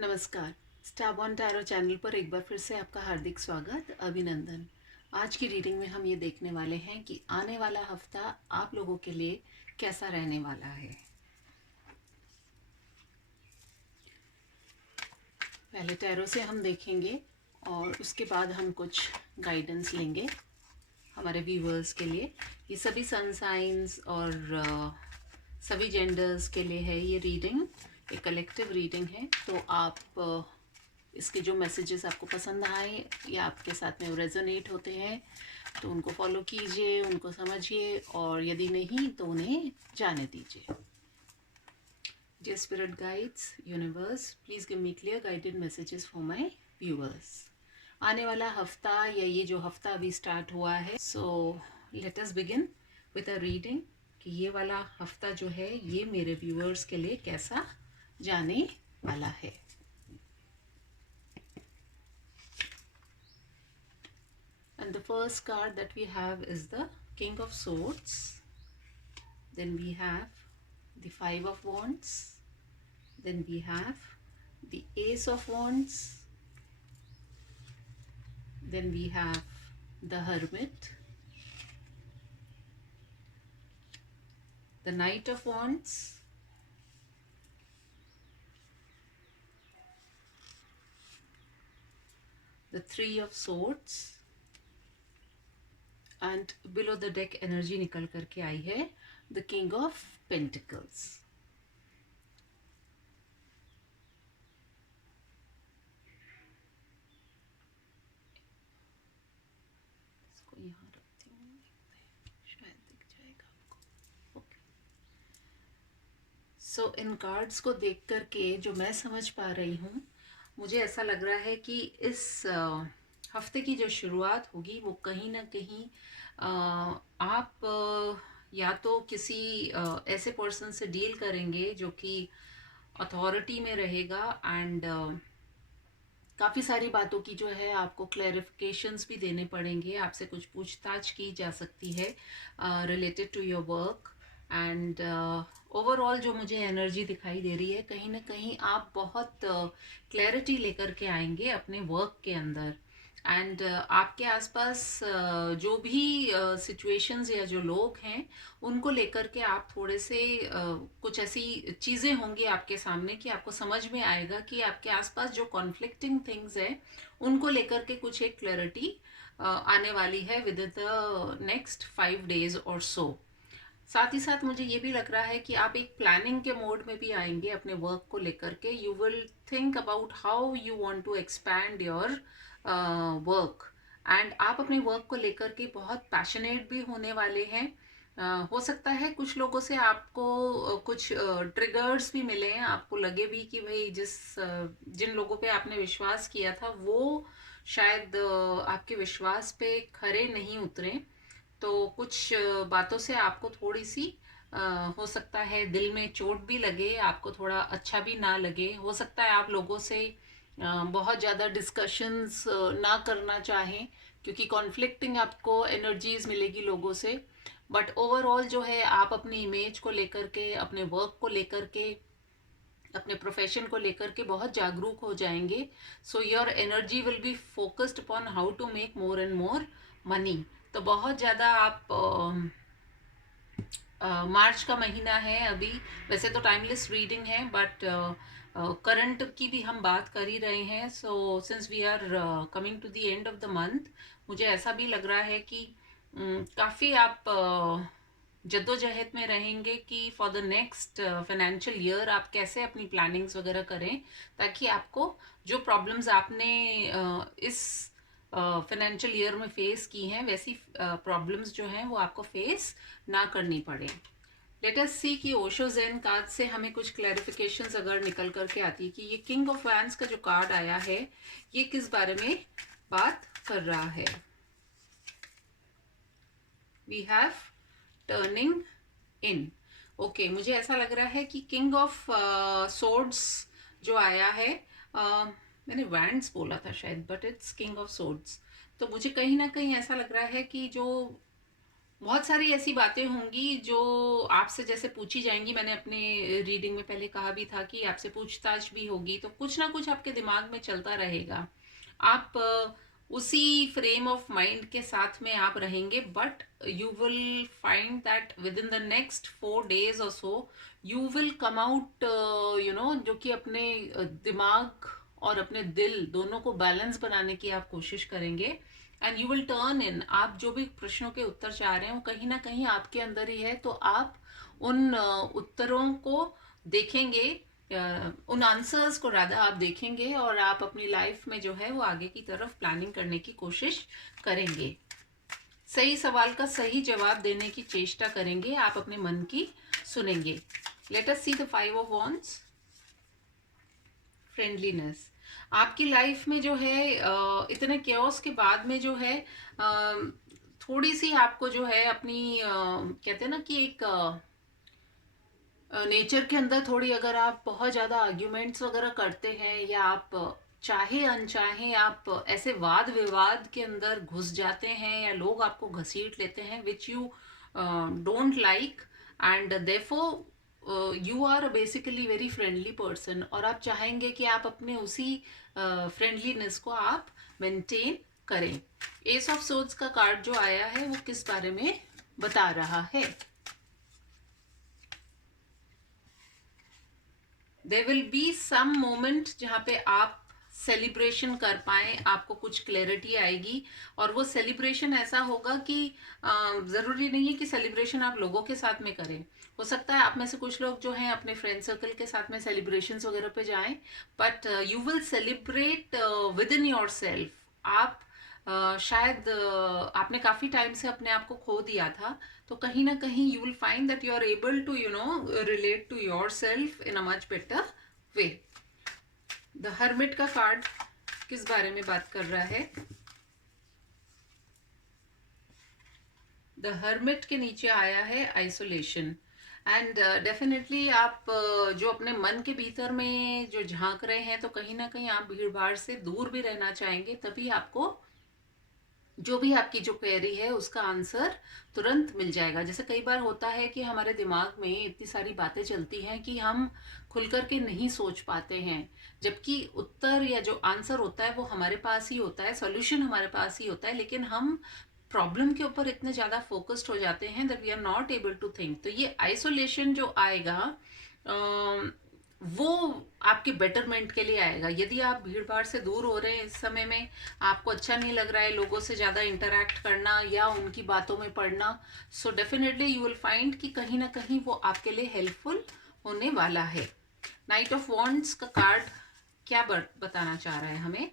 नमस्कार। स्टारबॉर्न tarot channel पर एक बार फिर से आपका हार्दिक स्वागत, अभिनंदन। आज की रीडिंग में हम ये देखने वाले हैं कि आने वाला हफ्ता आप लोगों के लिए कैसा रहने वाला है। पहले टैरो से हम देखेंगे और उसके बाद हम कुछ गाइडेंस लेंगे हमारे व्यूअर्स के लिए। ये सभी सन साइंस और सभी जेंडर्स के लिए है ये रीडिंग, एक कलेक्टिव रीडिंग है। तो आप इसके जो मैसेजेस आपको पसंद आए या आपके साथ में रेजोनेट होते हैं तो उनको फॉलो कीजिए, उनको समझिए, और यदि नहीं तो उन्हें जाने दीजिए। Dear Spirit Guides, Universe, please give me clear guided messages for my viewers. आने वाला हफ्ता या ये जो हफ्ता अभी स्टार्ट हुआ है, so let us begin with a reading कि ये वाला हफ्ता जो है ये मेरे व्यूअर्स के लिए कैसा जाने वाला है। And the first card that we have is the King of Swords. Then we have the Five of Wands. Then we have the Ace of Wands. Then we have the Hermit. The Knight of Wands. The Three of Swords. And below the deck energy निकल करके आई है the King of Pentacles. इसको यहाँ रखती हूँ, शायद दिख जाएगा आपको। ओके, सो इन कार्ड्स को देख करके जो मैं समझ पा रही हूँ, मुझे ऐसा लग रहा है कि इस हफ्ते की जो शुरुआत होगी वो कहीं ना कहीं आप या तो किसी ऐसे पर्सन से डील करेंगे जो कि अथॉरिटी में रहेगा एंड काफ़ी सारी बातों की जो है आपको क्लैरिफिकेशंस भी देने पड़ेंगे, आपसे कुछ पूछताछ की जा सकती है related to your work. And overall जो मुझे एनर्जी दिखाई दे रही है, कहीं ना कहीं आप बहुत क्लैरिटी लेकर के आएंगे अपने वर्क के अंदर। एंड आपके आसपास जो भी सिचुएशंस या जो लोग हैं उनको लेकर के आप थोड़े से कुछ ऐसी चीज़ें होंगी आपके सामने कि आपको समझ में आएगा कि आपके आसपास जो कॉन्फ्लिक्टिंग थिंग्स है उनको लेकर के कुछ एक क्लैरिटी आने वाली है विद द नेक्स्ट 5 days और सो। साथ ही साथ मुझे ये भी लग रहा है कि आप एक प्लानिंग के मोड में भी आएंगे अपने वर्क को लेकर के। You will think about how you want to expand your work and आप अपने वर्क को लेकर के बहुत पैशनेट भी होने वाले हैं। हो सकता है कुछ लोगों से आपको कुछ ट्रिगर्स भी मिले हैं, आपको लगे भी कि भाई जिन लोगों पे आपने विश्वास किया था वो शायद आपके विश्वास पे खरे नहीं उतरे। तो कुछ बातों से आपको थोड़ी सी हो सकता है दिल में चोट भी लगे, आपको थोड़ा अच्छा भी ना लगे। हो सकता है आप लोगों से बहुत ज़्यादा डिस्कशंस ना करना चाहें क्योंकि कॉन्फ्लिक्टिंग आपको एनर्जीज मिलेगी लोगों से। बट ओवरऑल जो है आप अपनी इमेज को लेकर के, अपने वर्क को लेकर के, अपने प्रोफेशन को लेकर के बहुत जागरूक हो जाएंगे। So your energy will be focused upon how to make more and more money. तो बहुत ज़्यादा आप मार्च का महीना है अभी, वैसे तो टाइमलेस रीडिंग है बट करंट की भी हम बात कर ही रहे हैं। So since we are coming to the end of the month, मुझे ऐसा भी लग रहा है कि काफ़ी आप जद्दोजहद में रहेंगे कि for the next financial year आप कैसे अपनी प्लानिंग्स वगैरह करें ताकि आपको जो प्रॉब्लम्स आपने इस फाइनेंशियल ईयर में फेस की हैं वैसी प्रॉब्लम्स जो हैं वो आपको फेस ना करनी पड़े। लेट अस सी कि ओशो ज़ेन कार्ड से हमें कुछ क्लैरिफिकेशंस अगर निकल करके आती है कि ये किंग ऑफ वैंड्स का जो कार्ड आया है ये किस बारे में बात कर रहा है। We have turning in. Okay, मुझे ऐसा लग रहा है कि किंग ऑफ सोर्ड्स जो आया है, मैंने वैंड्स बोला था शायद but it's king of swords. तो मुझे कहीं ना कहीं ऐसा लग रहा है कि जो बहुत सारी ऐसी बातें होंगी जो आपसे जैसे पूछी जाएंगी। मैंने अपने रीडिंग में पहले कहा भी था कि आपसे पूछताछ भी होगी, तो कुछ ना कुछ आपके दिमाग में चलता रहेगा। आप उसी फ्रेम ऑफ माइंड के साथ में आप रहेंगे, but you will find that with in the next 4 days और so you will come out, जो कि अपने दिमाग और अपने दिल दोनों को बैलेंस बनाने की आप कोशिश करेंगे। And you will turn in, आप जो भी प्रश्नों के उत्तर चाह रहे हैं वो कहीं ना कहीं आपके अंदर ही है, तो आप उन उत्तरों को देखेंगे, उन आंसर्स को राधा आप देखेंगे, और आप अपनी लाइफ में जो है वो आगे की तरफ प्लानिंग करने की कोशिश करेंगे। सही सवाल का सही जवाब देने की चेष्टा करेंगे, आप अपने मन की सुनेंगे। Let us see the 5 of Wands। Friendliness आपकी लाइफ में जो है इतने केओस के बाद में जो है थोड़ी सी आपको जो है अपनी कहते हैं ना कि एक नेचर के अंदर थोड़ी, अगर आप बहुत ज़्यादा आर्ग्यूमेंट्स वगैरह करते हैं या आप चाहे अनचाहे आप ऐसे वाद विवाद के अंदर घुस जाते हैं या लोग आपको घसीट लेते हैं which you don't like, and therefore you are basically very friendly person, और आप चाहेंगे कि आप अपने उसी फ्रेंडलीनेस को आप मेंटेन करें। एस ऑफ सोर्ड्स का कार्ड जो आया है वो किस बारे में बता रहा है? There will be some moment जहाँ पे आप सेलिब्रेशन कर पाए, आपको कुछ क्लैरिटी आएगी, और वो सेलिब्रेशन ऐसा होगा कि ज़रूरी नहीं है कि सेलिब्रेशन आप लोगों के साथ में करें। हो सकता है आप में से कुछ लोग जो हैं अपने फ्रेंड सर्कल के साथ में सेलिब्रेशंस वगैरह पे जाएं, but you will celebrate with in your self. आप शायद आपने काफ़ी टाइम से अपने आप को खो दिया था, तो कहीं ना कहीं you will find that you are able to relate to yourself in a much better way. The hermit का कार्ड किस बारे में बात कर रहा है? द हर्मिट के नीचे आया है आइसोलेशन, एंड डेफिनेटली आप जो अपने मन के भीतर में जो झांक रहे हैं, तो कहीं ना कहीं आप भीड़ भाड़ से दूर भी रहना चाहेंगे, तभी आपको जो भी आपकी जो क्वेरी है उसका आंसर तुरंत मिल जाएगा। जैसे कई बार होता है कि हमारे दिमाग में इतनी सारी बातें चलती हैं कि हम खुल करके नहीं सोच पाते हैं, जबकि उत्तर या जो आंसर होता है वो हमारे पास ही होता है, सॉल्यूशन हमारे पास ही होता है, लेकिन हम प्रॉब्लम के ऊपर इतने ज़्यादा फोकस्ड हो जाते हैं that we are not able to think. तो ये आइसोलेशन जो आएगा वो आपके बेटरमेंट के लिए आएगा। यदि आप भीड़ भाड़ से दूर हो रहे हैं इस समय में, आपको अच्छा नहीं लग रहा है लोगों से ज़्यादा इंटरेक्ट करना या उनकी बातों में पढ़ना, so definitely you will find कि कहीं ना कहीं वो आपके लिए हेल्पफुल होने वाला है। नाइट ऑफ वॉन्ड्स का कार्ड क्या बताना चाह रहा है हमें?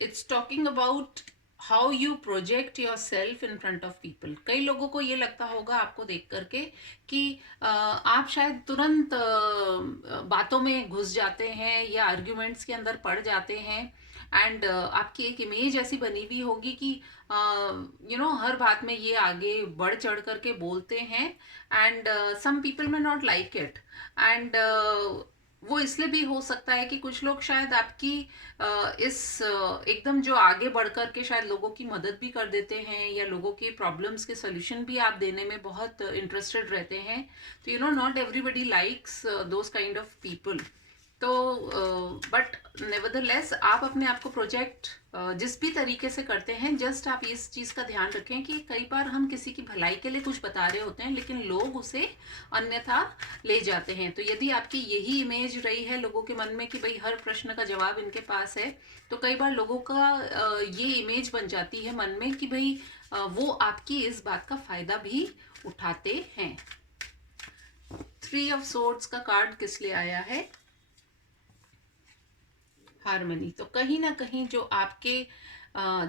It's talking about how you project your self in front of people. कई लोगों को ये लगता होगा आपको देख करके कि आप शायद तुरंत बातों में घुस जाते हैं या आर्ग्यूमेंट्स के अंदर पड़ जाते हैं, एंड आपकी एक इमेज ऐसी बनी हुई होगी कि हर बात में ये आगे बढ़ चढ़ करके बोलते हैं, एंड सम पीपल में नॉट लाइक इट, एंड वो इसलिए भी हो सकता है कि कुछ लोग शायद आपकी इस एकदम जो आगे बढ़ कर के शायद लोगों की मदद भी कर देते हैं या लोगों के प्रॉब्लम्स के सोल्यूशन भी आप देने में बहुत इंटरेस्टेड रहते हैं। तो not everybody likes those kind of people. तो बट नेवरदलेस आप अपने आप को प्रोजेक्ट जिस भी तरीके से करते हैं, जस्ट आप इस चीज़ का ध्यान रखें कि कई बार हम किसी की भलाई के लिए कुछ बता रहे होते हैं लेकिन लोग उसे अन्यथा ले जाते हैं। तो यदि आपकी यही इमेज रही है लोगों के मन में कि भाई हर प्रश्न का जवाब इनके पास है, तो कई बार लोगों का ये इमेज बन जाती है मन में कि भाई वो आपकी इस बात का फायदा भी उठाते हैं। 3 ऑफ सोर्ड्स का कार्ड किस लिए आया है? हारमनी। तो कहीं ना कहीं जो आपके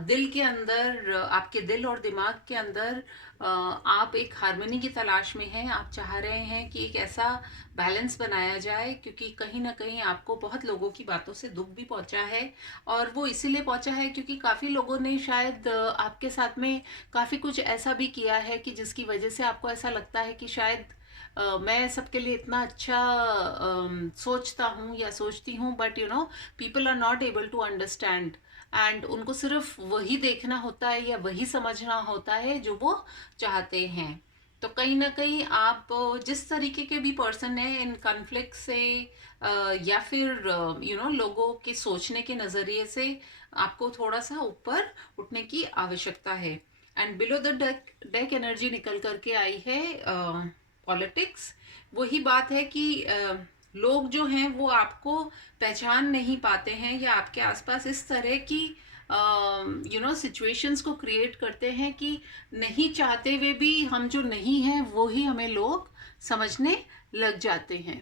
दिल के अंदर, आपके दिल और दिमाग के अंदर आप एक हारमनी की तलाश में हैं। आप चाह रहे हैं कि एक ऐसा बैलेंस बनाया जाए, क्योंकि कहीं ना कहीं आपको बहुत लोगों की बातों से दुख भी पहुंचा है, और वो इसीलिए पहुंचा है क्योंकि काफ़ी लोगों ने शायद आपके साथ में काफ़ी कुछ ऐसा भी किया है कि जिसकी वजह से आपको ऐसा लगता है कि शायद मैं सबके लिए इतना अच्छा सोचता हूँ या सोचती हूँ, but people are not able to understand. And उनको सिर्फ वही देखना होता है या वही समझना होता है जो वो चाहते हैं। तो कहीं ना कहीं आप जिस तरीके के भी पर्सन है इन कॉन्फ्लिक्ट से या फिर लोगों के सोचने के नज़रिए से आपको थोड़ा सा ऊपर उठने की आवश्यकता है। And below the deck deck energy निकल करके आई है पॉलिटिक्स। वही बात है कि लोग जो हैं वो आपको पहचान नहीं पाते हैं या आपके आसपास इस तरह की सिचुएशंस को क्रिएट करते हैं कि नहीं चाहते हुए भी हम जो नहीं हैं वो ही हमें लोग समझने लग जाते हैं।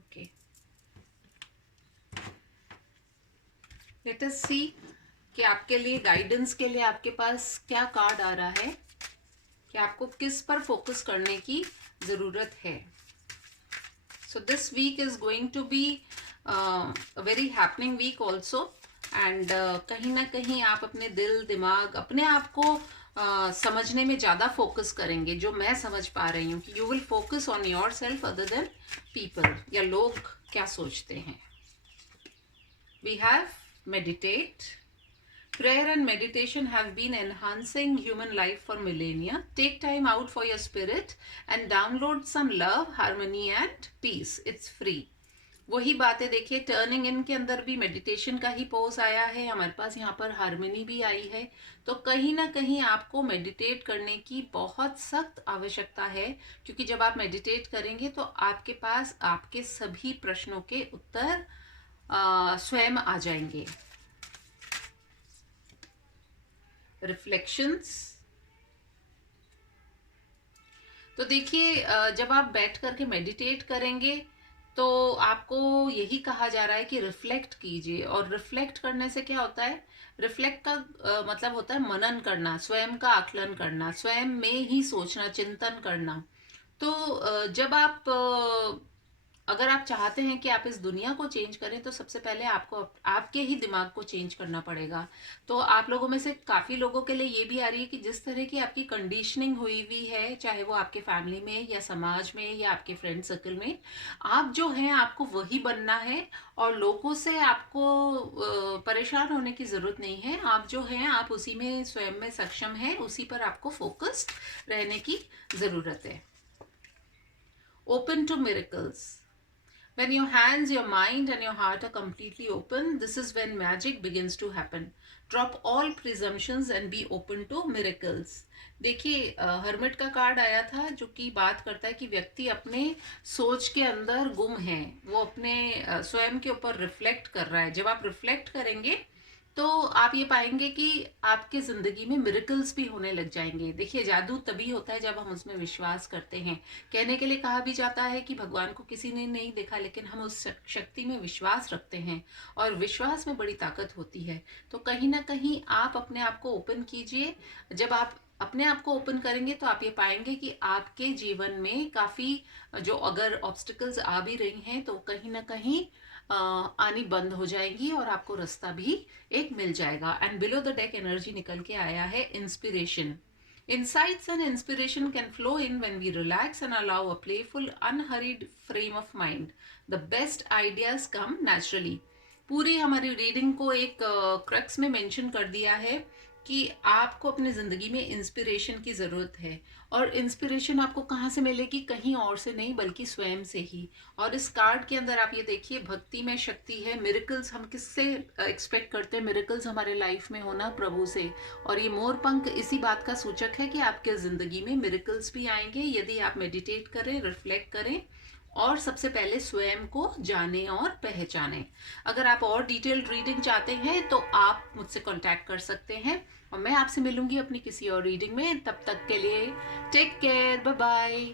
ओके, लेट अस सी कि आपके लिए गाइडेंस के लिए आपके पास क्या कार्ड आ रहा है कि आपको किस पर फोकस करने की ज़रूरत है। So this week is going to be a very happening week also. And कहीं ना कहीं आप अपने दिल दिमाग अपने आप को समझने में ज़्यादा फोकस करेंगे, जो मैं समझ पा रही हूँ कि you will focus on yourself other than people, या लोग क्या सोचते हैं। We have meditate. Prayer and meditation have been enhancing human life for millennia. Take time out for your spirit and download some love, harmony and peace. It's free. वही बात है, देखिए turning इन के अंदर भी मेडिटेशन का ही पोज आया है, हमारे पास यहाँ पर हारमोनी भी आई है। तो कहीं ना कहीं आपको मेडिटेट करने की बहुत सख्त आवश्यकता है, क्योंकि जब आप मेडिटेट करेंगे तो आपके पास आपके सभी प्रश्नों के उत्तर स्वयं आ जाएंगे। रिफ्लेक्शंस। तो देखिए जब आप बैठ करके मेडिटेट करेंगे तो आपको यही कहा जा रहा है कि रिफ्लेक्ट कीजिए। और रिफ्लेक्ट करने से क्या होता है, रिफ्लेक्ट का मतलब होता है मनन करना, स्वयं का आकलन करना, स्वयं में ही सोचना, चिंतन करना। तो जब आप अगर आप चाहते हैं कि आप इस दुनिया को चेंज करें तो सबसे पहले आपको आपके ही दिमाग को चेंज करना पड़ेगा। तो आप लोगों में से काफ़ी लोगों के लिए ये भी आ रही है कि जिस तरह की आपकी कंडीशनिंग हुई हुई है, चाहे वो आपके फैमिली में या समाज में या आपके फ्रेंड सर्कल में, आप जो हैं आपको वही बनना है और लोगों से आपको परेशान होने की ज़रूरत नहीं है। आप जो हैं आप उसी में स्वयं में सक्षम हैं, उसी पर आपको फोकस्ड रहने की ज़रूरत है। Open to miracles. When your hands, your mind and your heart are completely open, this is when magic begins to happen. Drop all presumptions and be open to miracles. देखिए हर्मिट का card आया था जो कि बात करता है कि व्यक्ति अपने सोच के अंदर गुम है, वो अपने स्वयं के ऊपर रिफ्लेक्ट कर रहा है। जब आप रिफ्लेक्ट करेंगे तो आप ये पाएंगे कि आपके ज़िंदगी में मिरेकल्स भी होने लग जाएंगे। देखिए जादू तभी होता है जब हम उसमें विश्वास करते हैं। कहने के लिए कहा भी जाता है कि भगवान को किसी ने नहीं देखा, लेकिन हम उस शक्ति में विश्वास रखते हैं और विश्वास में बड़ी ताकत होती है। तो कहीं ना कहीं आप अपने आप को ओपन कीजिए। जब आप अपने आप को ओपन करेंगे तो आप ये पाएंगे कि आपके जीवन में काफ़ी जो अगर ऑब्स्टिकल्स आ भी रही हैं तो कहीं ना कहीं आनी बंद हो जाएगी और आपको रास्ता भी एक मिल जाएगा। And below the deck energy निकल के आया है inspiration. Insights and inspiration can flow in when we relax and allow a playful, unhurried frame of mind. The best ideas come naturally. पूरी हमारी रीडिंग को एक क्रक्स में मेंशन कर दिया है कि आपको अपनी ज़िंदगी में इंस्पिरेशन की ज़रूरत है। और इंस्पिरेशन आपको कहाँ से मिलेगी, कहीं और से नहीं बल्कि स्वयं से ही। और इस कार्ड के अंदर आप ये देखिए भक्ति में शक्ति है। मिरेकल्स हम किससे एक्सपेक्ट करते हैं, मिरेकल्स हमारे लाइफ में होना प्रभु से। और ये मोर पंख इसी बात का सूचक है कि आपके ज़िंदगी में मिरेकल्स भी आएंगे यदि आप मेडिटेट करें, रिफ्लेक्ट करें और सबसे पहले स्वयं को जाने और पहचानें। अगर आप और डिटेल्ड रीडिंग चाहते हैं तो आप मुझसे कांटेक्ट कर सकते हैं और मैं आपसे मिलूंगी अपनी किसी और रीडिंग में। तब तक के लिए टेक केयर, बाय बाय।